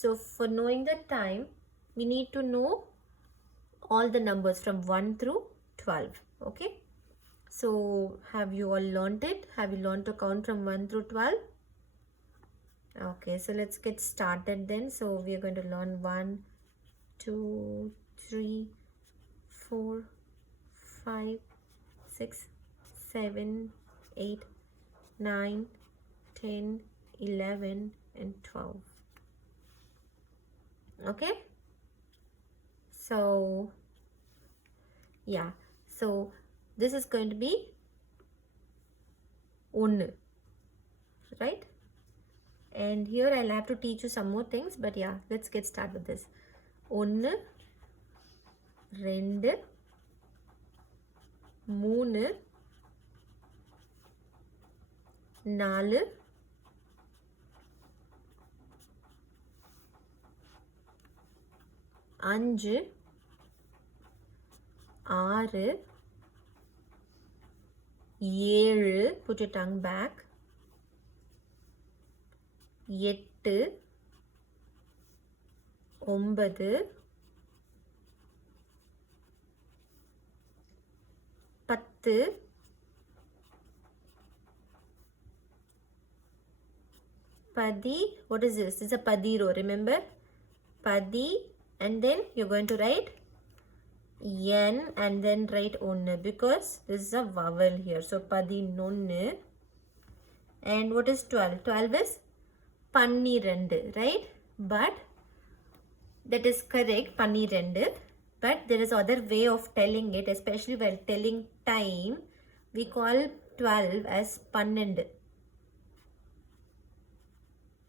So for knowing the time, we need to know all the numbers from 1 through 12. Okay, so have you all learned it? Have you learned to count from 1 through 12? Okay, so let's get started then. So we are going to learn 1, 2, 3, 4, 5, 6, 7, 8, 9, 10, 11 and 12. Okay, so yeah, so this is going to be 1, right? And here I'll have to teach you some more things, but yeah, let's get started with this. 1, 2, 3, 4, 5, 6, 7, put your tongue back, 8, 9, 10, 10, what is this? It's a padi row, remember? Padi, and then you're going to write N and then write 1 because this is a vowel here. So padi nonnu. And what is 12? 12 is pannirendu, right? But that is correct, pannirendu. But there is other way of telling it, especially while telling time. We call 12 as pannendu.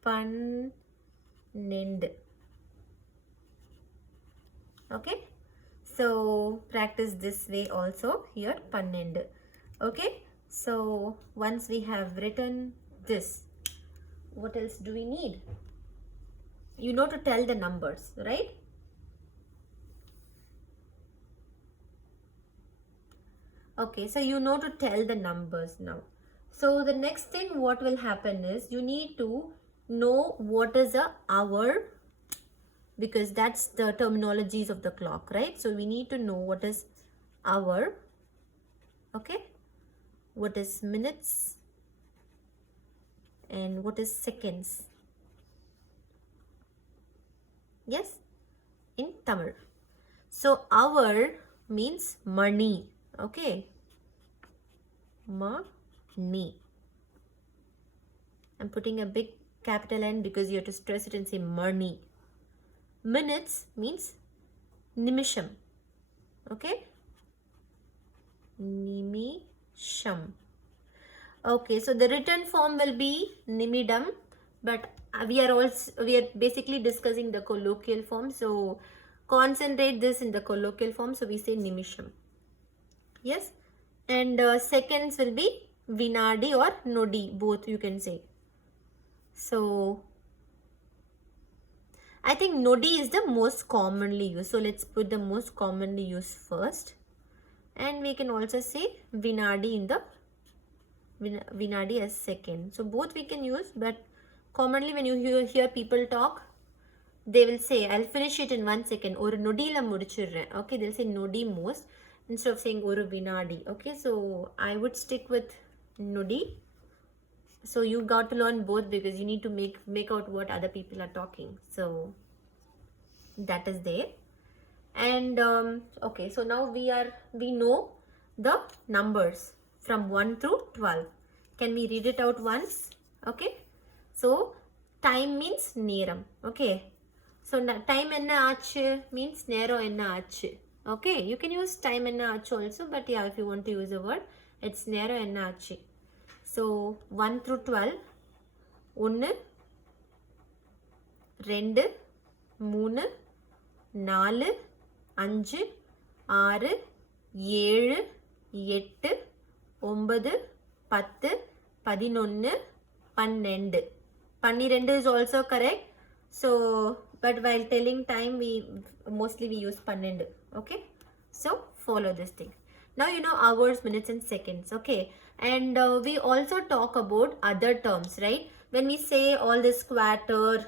Pannendu. Okay, so practice this way also here, pannendu. Okay, so once we have written this, what else do we need? You know to tell the numbers, right? Okay, so you know to tell the numbers now. So the next thing what will happen is you need to know what is a hour, because that's the terminologies of the clock, right? So we need to know what is hour, okay, what is minutes, and what is seconds. Yes, in Tamil. So hour means money, okay, money. I'm putting a big capital N because you have to stress it and say money. Minutes means nimisham, okay, nimisham. Okay, so the written form will be nimidam, but we are basically discussing the colloquial form, so concentrate this in the colloquial form, so we say nimisham. Yes, and seconds will be vinadi or nodi, both you can say. So I think nodi is the most commonly used, so let's put the most commonly used first, and we can also say vinadi in the vinadi as second. So both we can use, but commonly when you hear people talk, they will say, I'll finish it in 1 second, or nodila mudichirren. Okay, they'll say nodi most instead of saying oru vinadi. Okay, so I would stick with nodi. So you got to learn both because you need to make out what other people are talking. So that is there. And okay, so now we know the numbers from 1 through 12. Can we read it out once? Okay, so time means neram. Okay, so time enna aachu means nero enna aachu. Okay, you can use time enna aachu also, but yeah, if you want to use a word, it's nero enna aachu. So 1 through 12, 1, 2, 3, 4, 5, 6, 7, 8, 9, 10, 11, 12. 12 is also correct. So, but while telling time, we use 12. Okay, so follow this thing. Now you know hours, minutes and seconds. Okay, and we also talk about other terms, right? When we say all this quarter,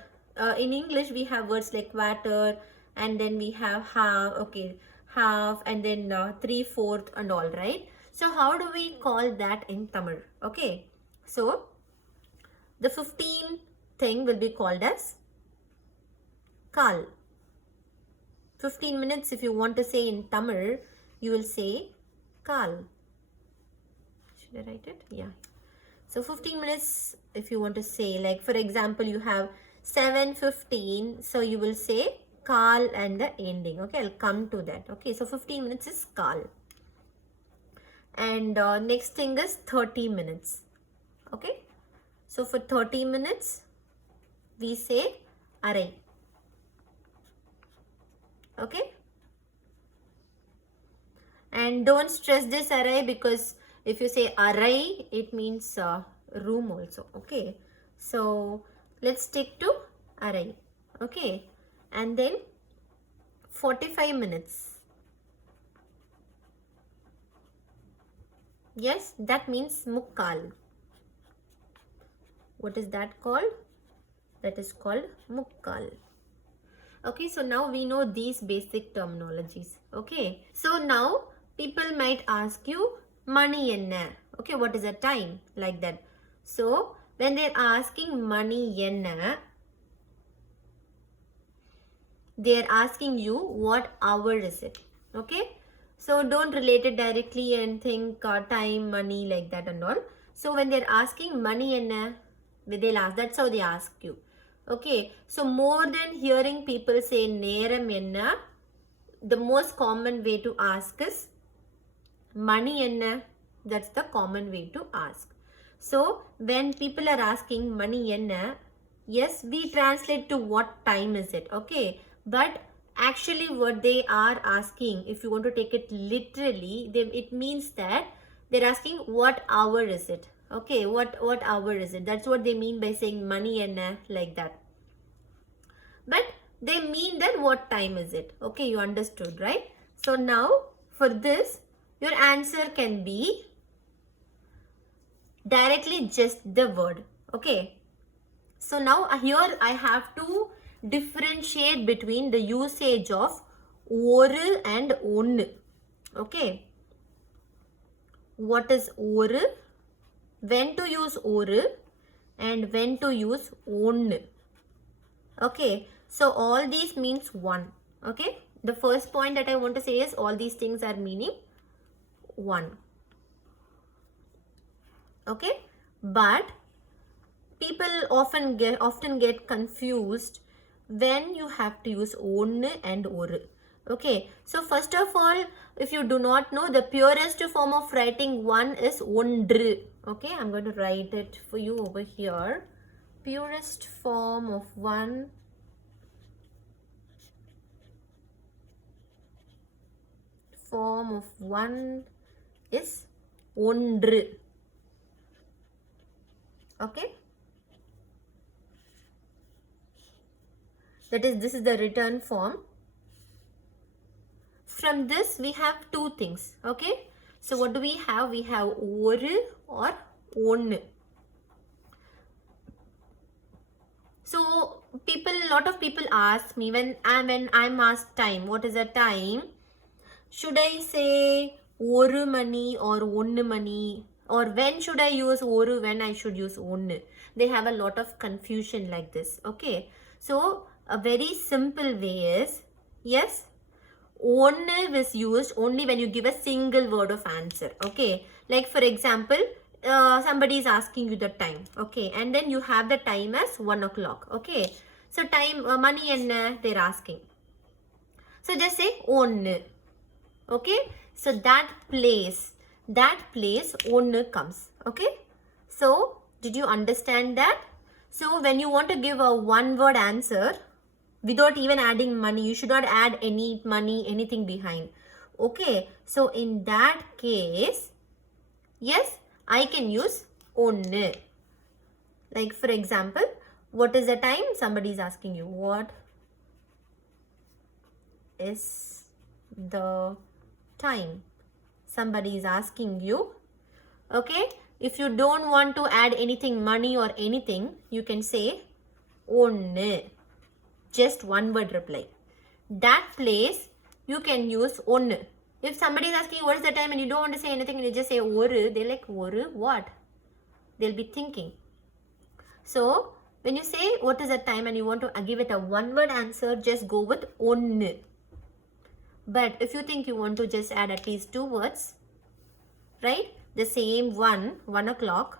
in English we have words like quarter, and then we have half, okay, half, and then 3/4 and all, right? So how do we call that in Tamil? Okay, so the 15 thing will be called as kal. 15 minutes, if you want to say in Tamil, you will say kal. Should I write it? Yeah. So 15 minutes, if you want to say, like for example, you have 7:15, so you will say kal and the ending. Okay, I'll come to that. Okay, so 15 minutes is kal. And next thing is 30 minutes. Okay, so for 30 minutes, we say arai. Okay, and don't stress this arai, because if you say arai, it means room also. Okay, so let's stick to arai. Okay, and then 45 minutes. Yes, that means mukkal. What is that called? That is called mukkal. Okay, so now we know these basic terminologies. Okay, so now people might ask you money enna. Okay, what is the time? Like that. So when they're asking money enna, they're asking you what hour is it. Okay, so don't relate it directly and think time, money, like that and all. So when they're asking money enna, they'll ask, that's how they ask you. Okay, so more than hearing people say neram enna, the most common way to ask is money enna. That's the common way to ask. So when people are asking money enna, yes, we translate to what time is it. Okay, but actually what they are asking, if you want to take it literally, it means that they're asking what hour is it. Okay, what hour is it? That's what they mean by saying money enna, like that. But they mean that what time is it? Okay, you understood, right? So now for this, your answer can be directly just the word. Okay, so now here I have to differentiate between the usage of oru and onnu. Okay, what is oru, when to use oru, and when to use onnu. Okay, so all these means one. Okay, the first point that I want to say is all these things are meaning one. Okay, but people often get confused when you have to use onnu and oru. Okay, so first of all, if you do not know, the purest form of writing one is ondru. Okay, I'm going to write it for you over here. Purest form of one is ondru. Okay, that is, this is the written form. From this we have two things. Okay, so what do we have? We have oru or onnu. So a lot of people ask me when I'm asked time, what is the time? Should I say oru mani or onnu mani? Or when should I use oru, when I should use onnu? They have a lot of confusion like this. Okay, so a very simple way is, yes, onnu is used only when you give a single word of answer. Okay, like for example, somebody is asking you the time. Okay, and then you have the time as 1 o'clock. Okay, so time, money enna, they're asking. So just say onnu. Okay, so that place onnu comes. Okay, so did you understand that? So when you want to give a one word answer without even adding money, you should not add any money, anything behind. Okay, so in that case, yes, I can use onnu. Like for example, what is the time? Somebody is asking you, what is the time? Somebody is asking you. Okay, if you don't want to add anything, money or anything, you can say onnu. just one word reply. That place you can use onnu. If somebody is asking what is the time and you don't want to say anything and you just say oru, they're like, oru what? They'll be thinking. So when you say what is the time and you want to give it a one word answer, just go with onnu. But if you think you want to just add at least 2 words, right? The same 1 o'clock,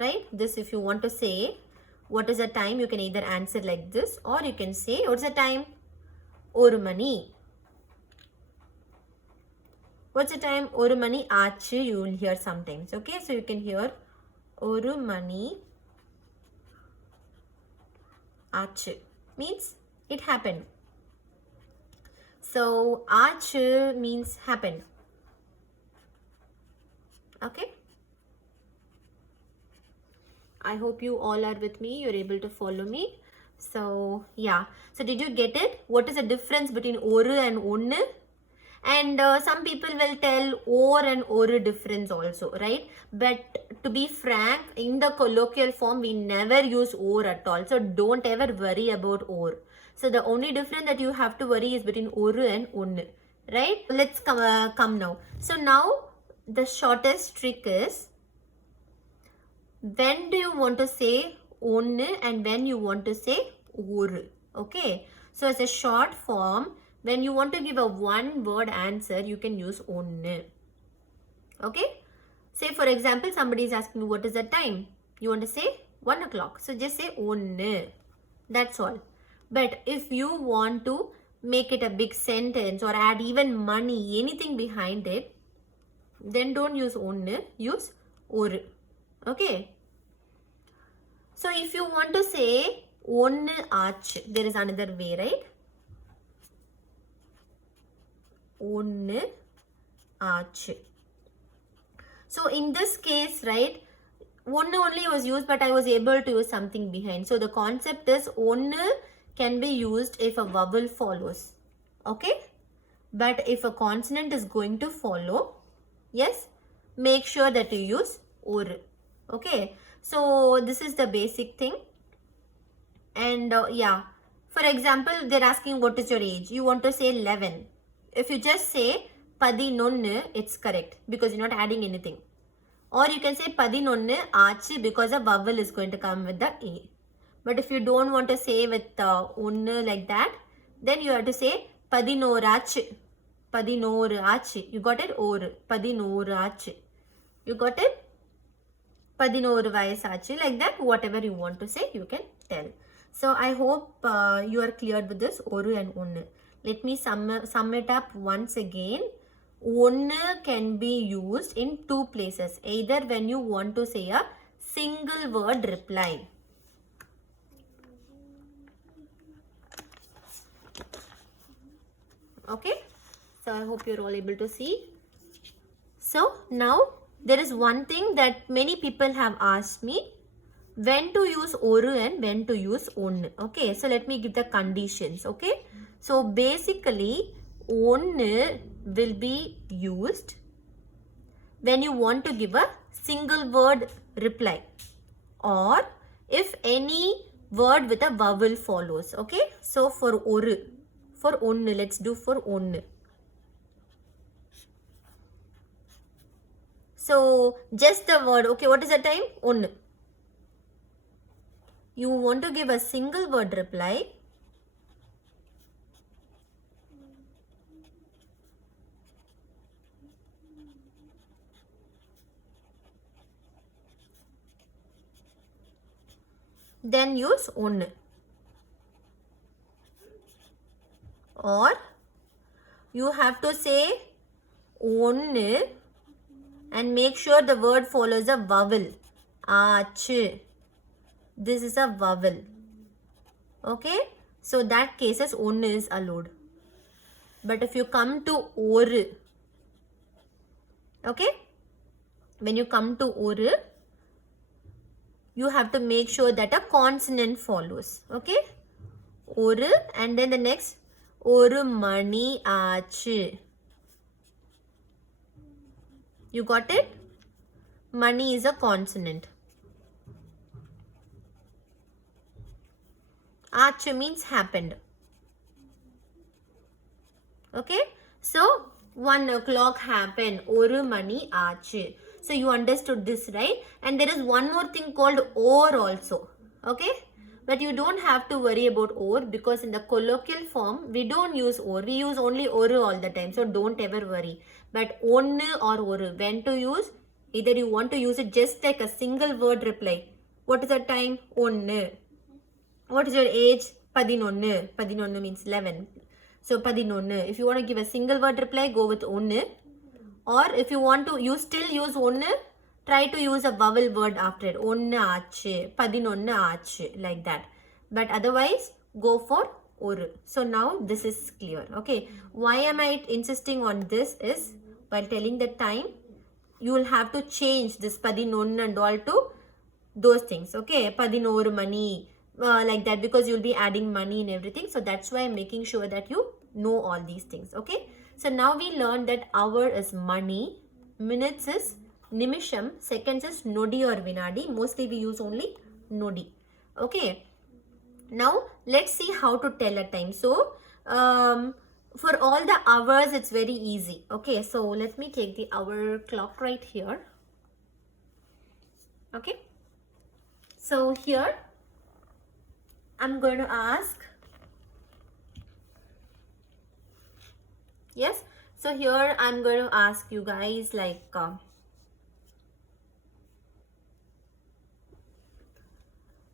right? This, if you want to say what is the time, you can either answer like this, or you can say what's the time? Oru mani. What's the time? Oru mani aachu, you will hear sometimes. Okay, so you can hear oru mani aachu means it happened. So aachu means happened. Okay, I hope you all are with me, you're able to follow me. So yeah, so did you get it? What is the difference between oru and onnu? And some people will tell or and oru difference also, right? But to be frank, in the colloquial form, we never use or at all. So don't ever worry about or. So the only difference that you have to worry is between oru and onnu, right? Let's come now. So now the shortest trick is, when do you want to say onnu and when you want to say oru? Okay, so as a short form, when you want to give a one word answer, you can use onnu. Okay, say for example, somebody is asking you what is the time, you want to say 1 o'clock, so just say onnu, that's all. But if you want to make it a big sentence or add even money, anything behind it, then don't use onnu, use oru. Okay, so if you want to say onnu aachu, there is another way, right? Onnu aachu. So in this case, right, onnu only was used, but I was able to use something behind. So the concept is onnu can be used if a vowel follows. Okay, but if a consonant is going to follow, yes, make sure that you use oru. Okay, so this is the basic thing. And yeah, for example, they're asking what is your age, you want to say 11. If you just say 11, it's correct because you're not adding anything. Or you can say 11 aachu because a vowel is going to come with the A. But if you don't want to say with onnu like that, then you have to say 11 aachu. 11 aachu. You got it? Or 11 aachu. You got it? 11 vayasachu. Like that, whatever you want to say, you can tell. So I hope you are cleared with this oru and onnu. Let me sum it up once again. Onnu can be used in 2 places. Either when you want to say a single word reply. Okay, so I hope you're all able to see. So now there is one thing that many people have asked me, when to use oru and when to use onnu. Okay, so let me give the conditions. Okay, so basically onnu will be used when you want to give a single word reply, or if any word with a vowel follows. Okay, so for oru, for onnu, let's do for onnu. So just the word. Okay, what is the time? Onnu. You want to give a single word reply, then use onnu. Or you have to say onnu and make sure the word follows a vowel. Aachu. This is a vowel. Okay, so that cases onnu is allowed. But if you come to oru, okay, when you come to oru, you have to make sure that a consonant follows. Okay, oru, and then the next oru mani aachu. You got it? Mani is a consonant. Aachu means happened. Okay, so 1 o'clock happened. Oru mani aachu. So you understood this, right? And there is one more thing called or also. Okay, but you don't have to worry about or, because in the colloquial form we don't use or. We use only oru all the time. So don't ever worry. But onnu or oru, when to use? Either you want to use it just like a single word reply. What is the time? Onnu. What is your age? 11. 11 means 11. So 11. If you want to give a single word reply, go with onnu. Or if you want to, you still use onnu, try to use a vowel word after it. Onnu aachu, 11 aachu, like that. But otherwise, go for oru. So now this is clear. Okay. Why am I insisting on this is, while telling the time, you will have to change this 11 and all to those things. Okay. 11 mani. Like that, because you'll be adding money and everything. So that's why I'm making sure that you know all these things. Okay, so now we learned that hour is money, minutes is nimisham, seconds is nodi or vinadi. Mostly we use only nodi. Okay, now let's see how to tell a time. So for all the hours it's very easy. Okay, so let me take the hour clock right here. Okay, so here I'm going to ask, yes, so here I'm going to ask you guys like,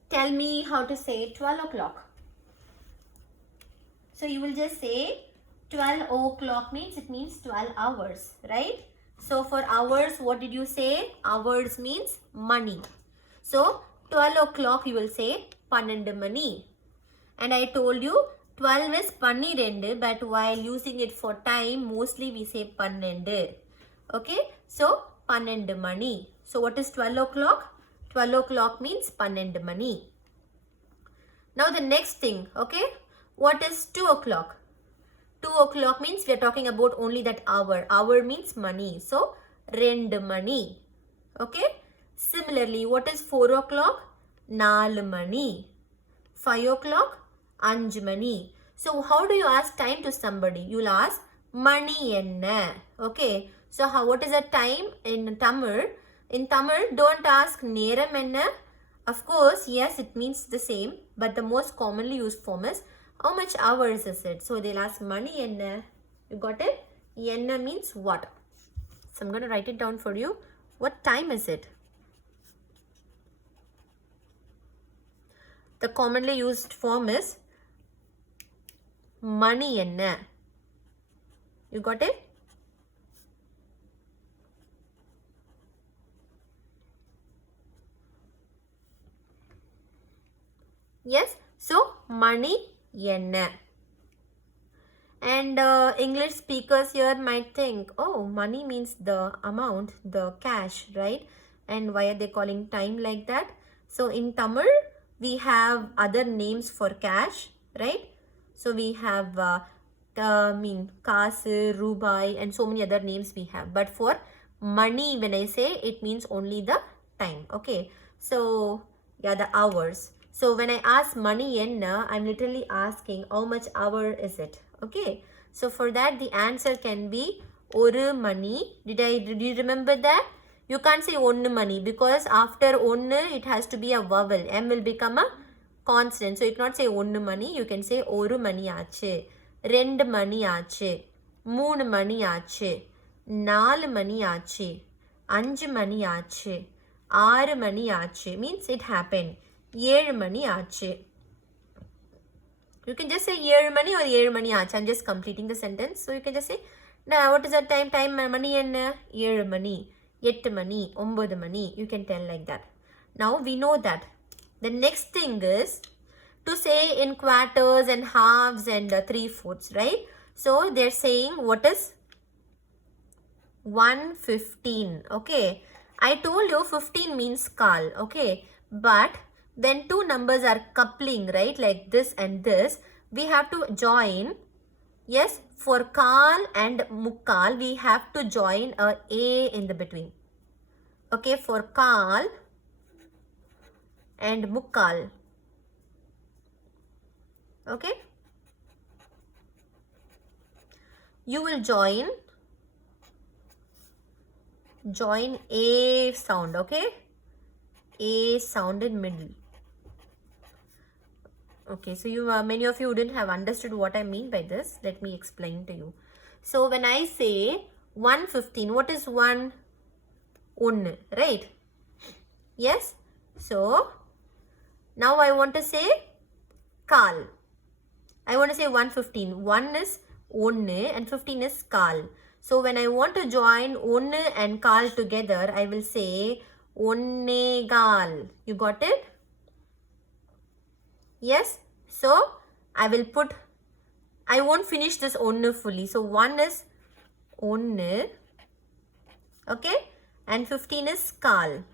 tell me how to say 12 o'clock. So you will just say 12 o'clock means, it means 12 hours, right? So for hours, what did you say? Hours means money. So 12 o'clock you will say 12 mani. And I told you 12 is 12, but while using it for time, mostly we say 12. Okay, so 12 mani. So what is 12 o'clock? 12 o'clock means 12 mani. Now the next thing, okay, what is 2 o'clock? 2 o'clock means we are talking about only that hour. Hour means money. So 2 mani. Okay. Similarly, what is 4 o'clock? 4 mani. 5 o'clock? 5 mani. So how do you ask time to somebody? You'll ask mani enna. Okay. So what is the time in Tamil? In Tamil, don't ask neram enna. Of course, yes, it means the same. But the most commonly used form is how much hours is it? So they'll ask mani enna. You got it? Enna means what? So I'm going to write it down for you. What time is it? The commonly used form is mani enna. You got it? Yes. So mani enna. And English speakers here might think, oh, money means the amount, the cash, right? And why are they calling time like that? So in Tamil, we have other names for cash, right? So we have kasu, rubai, and so many other names we have. But for money, when I say, it means only the time. Okay. So yeah, the hours. So when I ask money enna, I'm literally asking how much hour is it? Okay. So for that, the answer can be oru mani. Did you remember that? You can't say onnu mani because after onnu, it has to be a vowel. M will become a consonant. So you cannot say onnu mani. You can say oru mani aache. 2 mani aache. 3 mani aache. 4 mani aache. 5 mani aache. 6 mani aache. Means it happened. 7 mani aache. You can just say 7 mani or 7 mani aache. I'm just completing the sentence. So you can just say, now what is the time? Time mani enna? 7 mani, 8 mani, 9 mani. You can tell like that. Now we know that. The next thing is to say in quarters and halves and 3/4, right? So they're saying what is 1:15. Okay. I told you 15 means kal. Okay. But when two numbers are coupling, right, like this and this, we have to join. Yes, for kal and mukkal, we have to join a in the between. Okay, for kal and mukkal. Okay, you will join a sound. Okay, a sound in middle. Okay, so you many of you wouldn't have understood what I mean by this. Let me explain to you. So when I say 115, what is 1? 1, right? Yes. So now I want to say Kal. I want to say 115. 1 is 1 and 15 is Kal. So when I want to join 1 and Kal together, I will say Onnegal. You got it? Yes. So I will put, I won't finish this 1 fully. So 1 is 1. Okay. And 15 is Kal.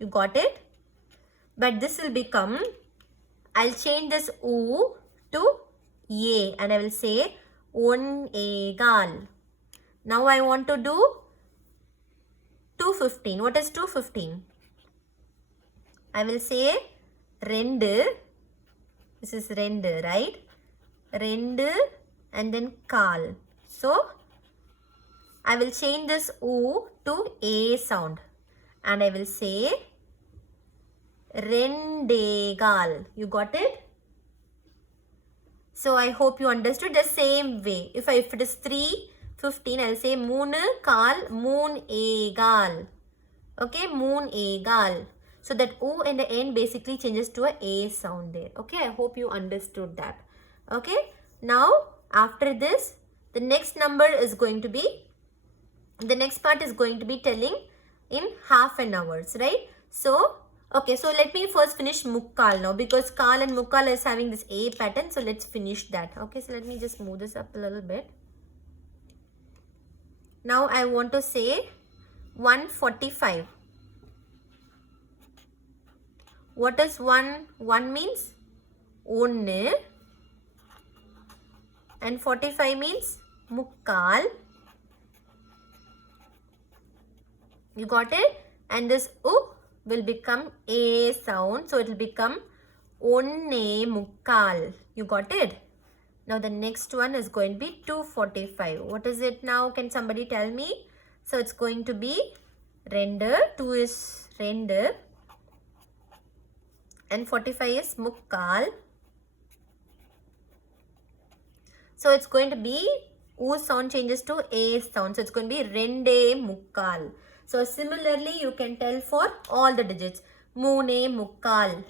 You got it? But this will become, I'll change this U to A and I will say Onnegal. Now I want to do 215. What is 215? I will say rendu. This is rendu, right? Rendu and then Kal. So I will change this U to A sound and I will say Rendegal. You got it? So I hope you understood the same way. If it is 3:15, I'll say Moonu Kal Moon Egal. Okay, Moon Egal. So that O in the end basically changes to a sound there. Okay, I hope you understood that. Okay, now after this, the next number is going to be, the next part is going to be telling in half an hours, right? So, okay, so let me first finish Mukkal now because Kal and Mukkal is having this A pattern. So let's finish that. Okay, so let me just move this up a little bit. Now I want to say 145. What is 1? 1 means 1 and 45 means Mukkal. You got it? And this U will become A sound. So it will become Onne Mukkal. You got it? Now the next one is going to be 245. What is it now? Can somebody tell me? So it's going to be Render. 2 is Render. And 45 is Mukkal. So it's going to be U sound changes to A sound. So it's going to be Rende Mukkal. So similarly, you can tell for all the digits. Moone Mukkal,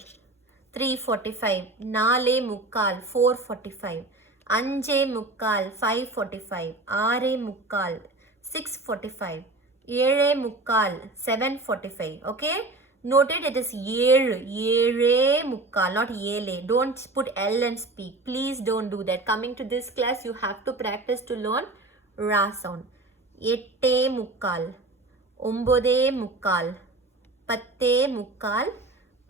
345. Nale Mukkal, 445. Anje Mukkal, 545. Are Mukkal, 645. Ere Mukkal, 745. Okay? Noted it is Yere Mukkal, not Yele. Don't put L and speak. Please don't do that. Coming to this class, you have to practice to learn Ra sound. Ette Mukkal. 9 Mukkal, 10 Mukkal,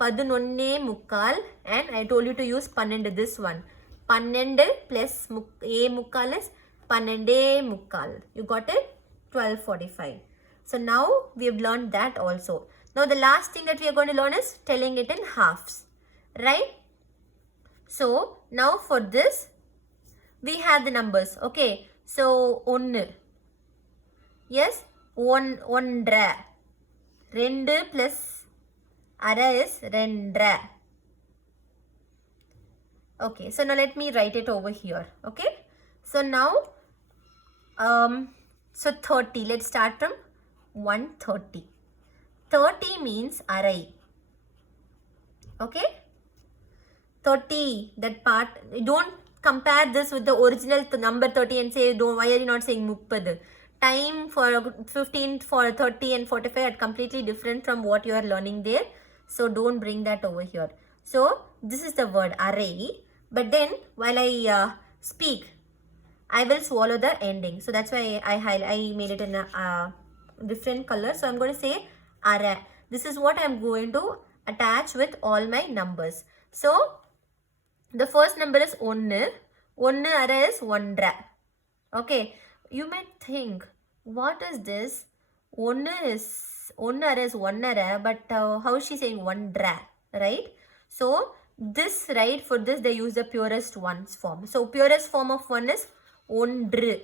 11 Mukkal, and I told you to use 12, this one. 12 plus A Mukkal is 12 Mukkal. You got it? 12:45. So now we have learned that also. Now the last thing that we are going to learn is telling it in halves. Right? So now for this, we have the numbers. Okay. So 1. Yes. 1 1 2 plus ara is 2. Okay, so now let me write it over here. Okay, so now so 30. Let's start from 130. 30 means arai. Okay, 30, that part. Don't compare this with the original number 30 and say, don't, why are you not saying 30? Time for 15, for 30 and 45 are completely different from what you are learning there. So don't bring that over here. So this is the word array. But then while I speak, I will swallow the ending. So that's why I made it in a different color. So I'm going to say array. This is what I'm going to attach with all my numbers. So the first number is 1. 1 array is 1. Okay. You might think, what is this? 1 array is 1 array, but how is she saying 1 right? So this, right, for this they use the purest ones form. So purest form of 1 is ondru.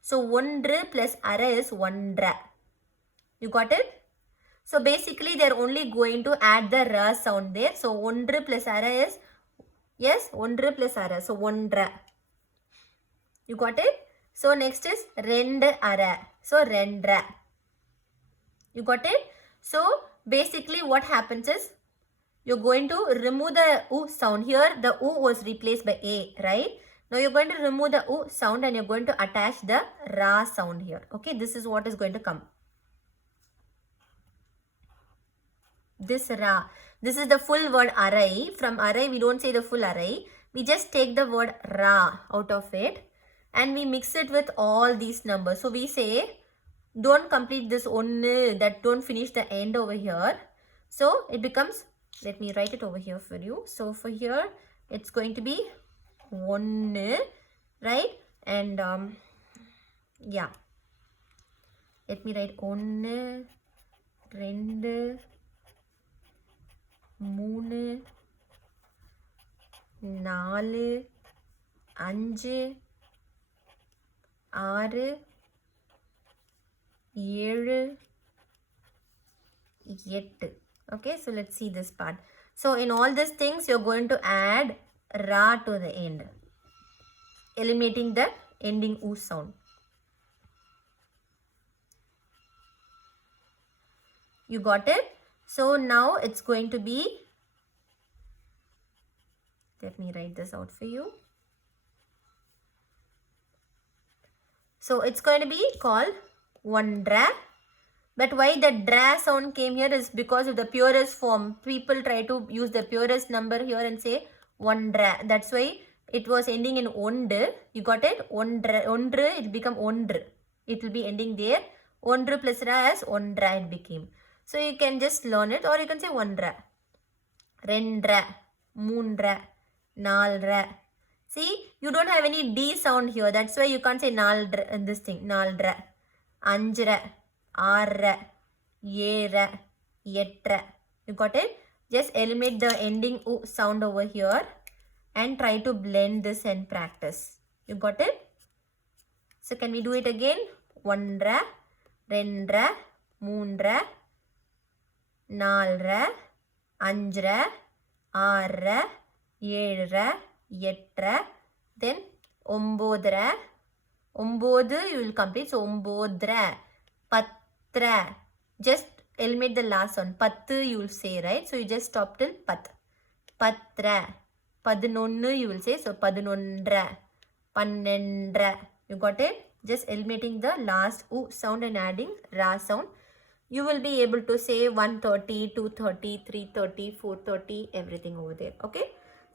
So ondru plus ara is ondra. You got it? So basically they're only going to add the ra sound there. So ondru plus ara is, yes, ondru plus ara. So ondra. You got it? So next is rendu ara. So rendra. You got it? So basically what happens is, you're going to remove the U sound. Here the U was replaced by A, right? Now you're going to remove the U sound and you're going to attach the Ra sound here. Okay, this is what is going to come. This Ra. This is the full word Arai. From Arai, we don't say the full Arai. We just take the word Ra out of it and we mix it with all these numbers. So we say, don't complete this onne, that don't finish the end over here. So it becomes, let me write it over here for you. So for here, it's going to be one, right? And yeah, let me write one, rendu, moonu, nalu, anju, ஆறு, ஏழு, எட்டு. Okay, so let's see this part. So in all these things, you're going to add Ra to the end, eliminating the ending U sound. You got it? So now it's going to be, let me write this out for you. So it's going to be called ondra. But why the dra sound came here is because of the purest form. People try to use the purest number here and say ondra. That's why it was ending in ondu. You got it? Ondra, ondru, it become ondru. It will be ending there. Ondru plus ra as ondra it became. So you can just learn it, or you can say ondra. Rendra, moondra, nalra. See, you don't have any D sound here. That's why you can't say naldra, this thing, naldra. Anjra, ஆற, ஏற, எட்ட. You got it? Just eliminate the ending U sound over here and try to blend this and practice. You got it? So can we do it again? ஒன்றரை, ரெண்டரை, மூன்றரை, நாலரை, அஞ்சரை, ஆறரை, ஏழரை, எட்டரை, then ஒம்போதரை. ஒம்போது you will complete. So ஒம்போதரை, பத்ர. Just eliminate the last one. பத்து you will say, right? So you just stop till பத். பத்ர. பதினொன்னு you will say. So பதினொன்றரை, பன்னெண்டரை. You got it? Just eliminating the last U sound and adding Ra sound. You will be able to say 130, 230, 330, 430, everything over there. Okay?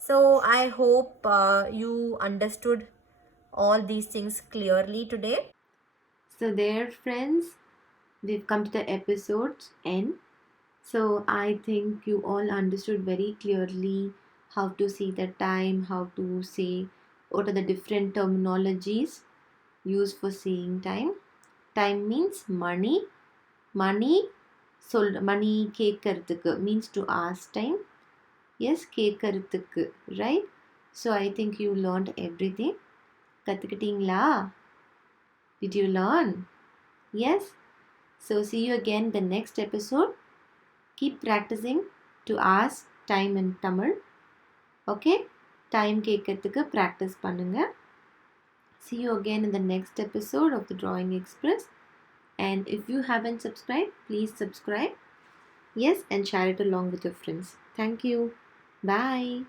So I hope you understood all these things clearly today. So there, friends, we've come to the episode's end. So I think you all understood very clearly how to see the time, how to say what are the different terminologies used for saying time. Time means money. Money, so money கேட்கறதுக்கு means to ask time. Yes, கேட்கறதுக்கு, right? So I think you learned everything. கத்துக்கிட்டீங்களா? Did you learn? Yes? So see you again in the next episode. Keep practicing to ask time in Tamil. Okay? Time கேட்கறதுக்கு practice பண்ணுங்க. See you again in the next episode of the Drawing Express. And if you haven't subscribed, please subscribe. Yes, and share it along with your friends. Thank you. Bye.